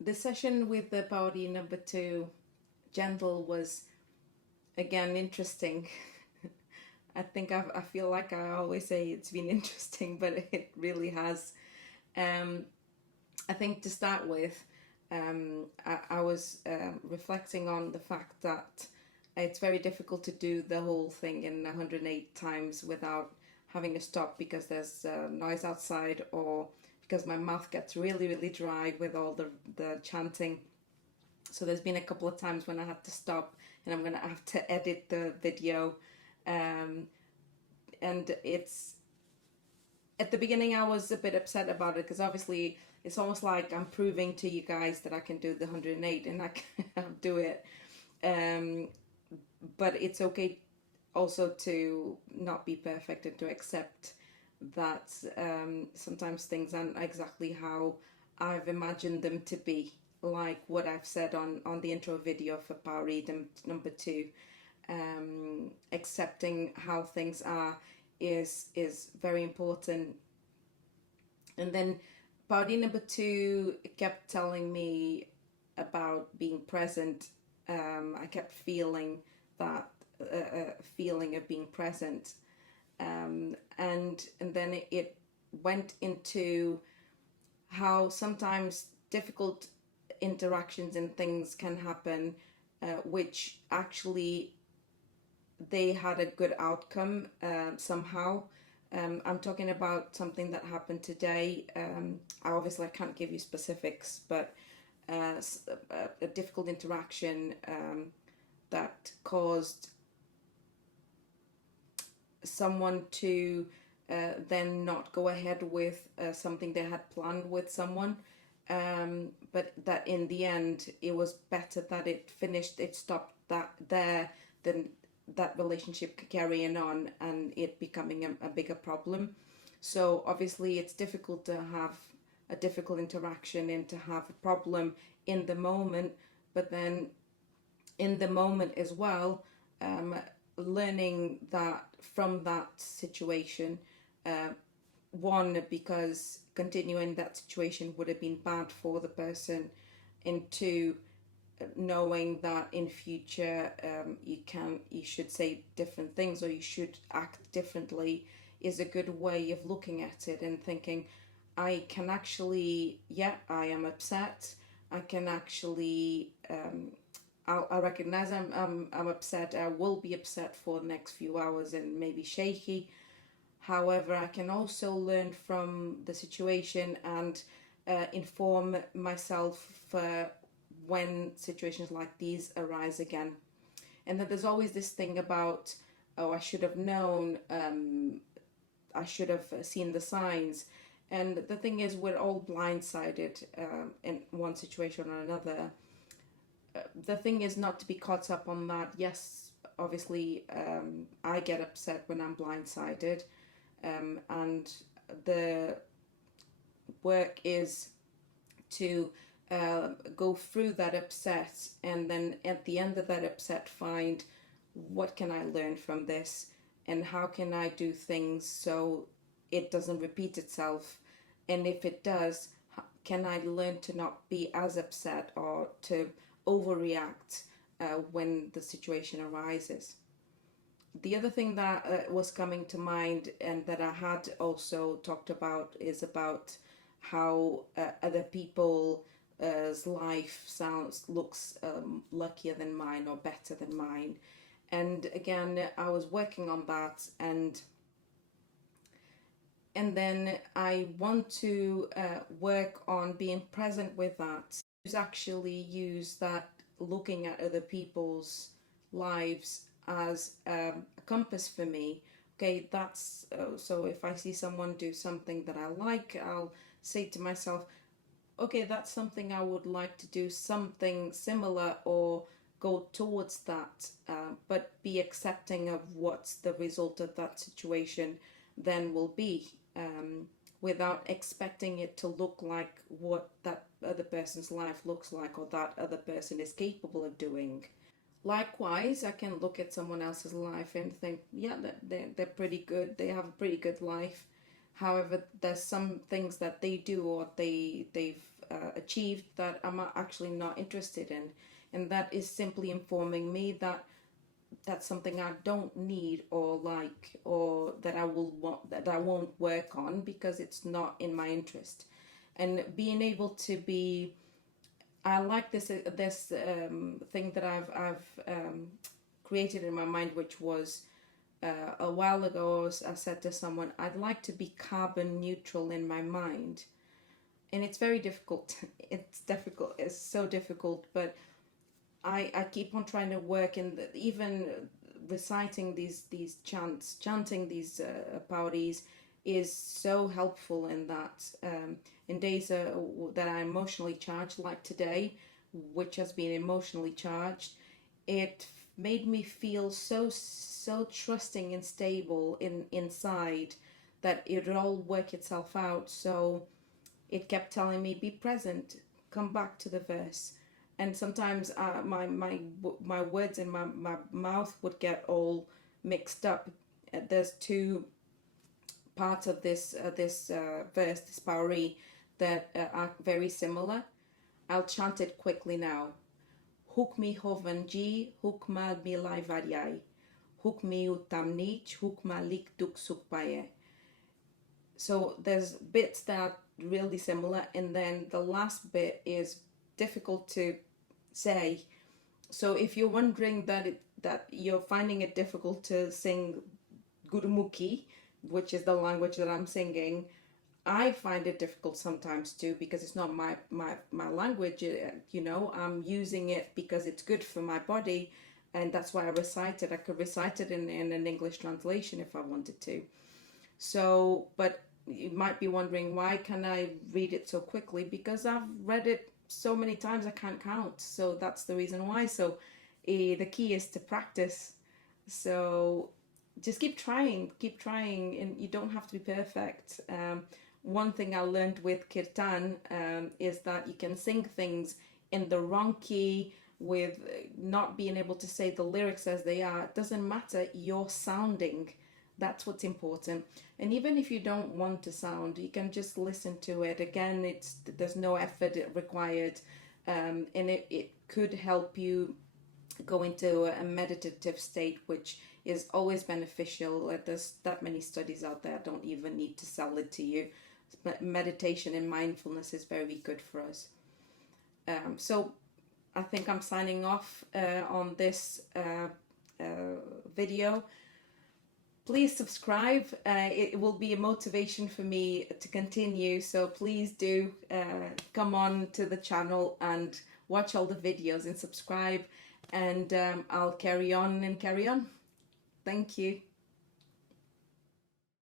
The session with the Paudi number two, Gentle, was again interesting. I feel like I always say it's been interesting, but it really has. I think to start with, I was reflecting on the fact that it's very difficult to do the whole thing in 108 times without having a stop because there's noise outside or because my mouth gets really, really dry with all the chanting. So there's been a couple of times when I had to stop and I'm going to have to edit the video. Um, and it's at the beginning I was a bit upset about it because obviously it's almost like I'm proving to you guys that I can do the 108 and I can do it. Um, but it's okay also to not be perfect and to accept that sometimes things aren't exactly how I've imagined them to be, like what I've said on the intro video for Power Read number two. Accepting how things are is very important. And then Power number two kept telling me about being present. I kept feeling that feeling of being present, and then it went into how sometimes difficult interactions and things can happen, which actually they had a good outcome somehow. I'm talking about something that happened today. I can't give you specifics, but a difficult interaction that caused someone to then not go ahead with something they had planned with someone. But that in the end, it was better that it finished, it stopped that there than that relationship carrying on and it becoming a bigger problem. So obviously it's difficult to have a difficult interaction and to have a problem in the moment, but then in the moment as well, learning that from that situation, one, because continuing that situation would have been bad for the person, and two, knowing that in future you should say different things or you should act differently is a good way of looking at it and thinking, I can actually, yeah, I am upset. I can actually, I recognize I'm upset. I will be upset for the next few hours and maybe shaky. However, I can also learn from the situation and inform myself for when situations like these arise again. And then there's always this thing about, oh, I should have known, I should have seen the signs. And the thing is, we're all blindsided in one situation or another. The thing is not to be caught up on that. Yes, obviously, I get upset when I'm blindsided, and the work is to go through that upset and then at the end of that upset find what can I learn from this and how can I do things so it doesn't repeat itself, and if it does, can I learn to not be as upset or to overreact when the situation arises. The other thing that was coming to mind and that I had also talked about is about how other people's life looks luckier than mine or better than mine. And again, I was working on that, and then I want to work on being present with that. Actually use that looking at other people's lives as a compass for me. Okay, that's so if I see someone do something that I like, I'll say to myself, okay, that's something I would like to do, something similar or go towards that, but be accepting of what's the result of that situation then will be, without expecting it to look like what that other person's life looks like or that other person is capable of doing. Likewise, I can look at someone else's life and think, yeah, they're pretty good, they have a pretty good life. However, there's some things that they do or they've achieved that I'm actually not interested in, and that is simply informing me that that's something I don't need or like, or that I will want, that I won't work on because it's not in my interest. And being able to be, I like this thing that I've created in my mind, which was a while ago. I said to someone, I'd like to be carbon neutral in my mind, and it's very difficult. It's difficult. It's so difficult, but I keep on trying to work in even reciting these chanting these pauris is so helpful in that. In days that are emotionally charged, like today, which has been emotionally charged, it made me feel so trusting and stable inside that it would all work itself out. So it kept telling me, be present, come back to the verse. And sometimes my words in my mouth would get all mixed up. There's two parts of this verse, this pauri, that are very similar. I'll chant it quickly now. Hukmi hovanji, hukma milai variai, hukmi utamnich, hukma lik duk sukpaye. So there's bits that are really similar, and then the last bit is difficult to say. So if you're wondering that you're finding it difficult to sing Gurumukhi, which is the language that I'm singing, I find it difficult sometimes too, because it's not my language. You know, I'm using it because it's good for my body, and that's why I recite it. I could recite it in an English translation if I wanted to. So, but you might be wondering, why can I read it so quickly? Because I've read it so many times I can't count. So that's the reason why. So the key is to practice. So just keep trying, and you don't have to be perfect. One thing I learned with kirtan is that you can sing things in the wrong key with not being able to say the lyrics as they are. It doesn't matter, you're sounding. That's what's important. And even if you don't want to sound, you can just listen to it. Again, there's no effort required, and it could help you go into a meditative state, which is always beneficial. There's that many studies out there, I don't even need to sell it to you. Meditation and mindfulness is very good for us. So I think I'm signing off on this video. Please subscribe. It will be a motivation for me to continue. So please do come on to the channel and watch all the videos and subscribe. And I'll carry on and carry on. Thank you.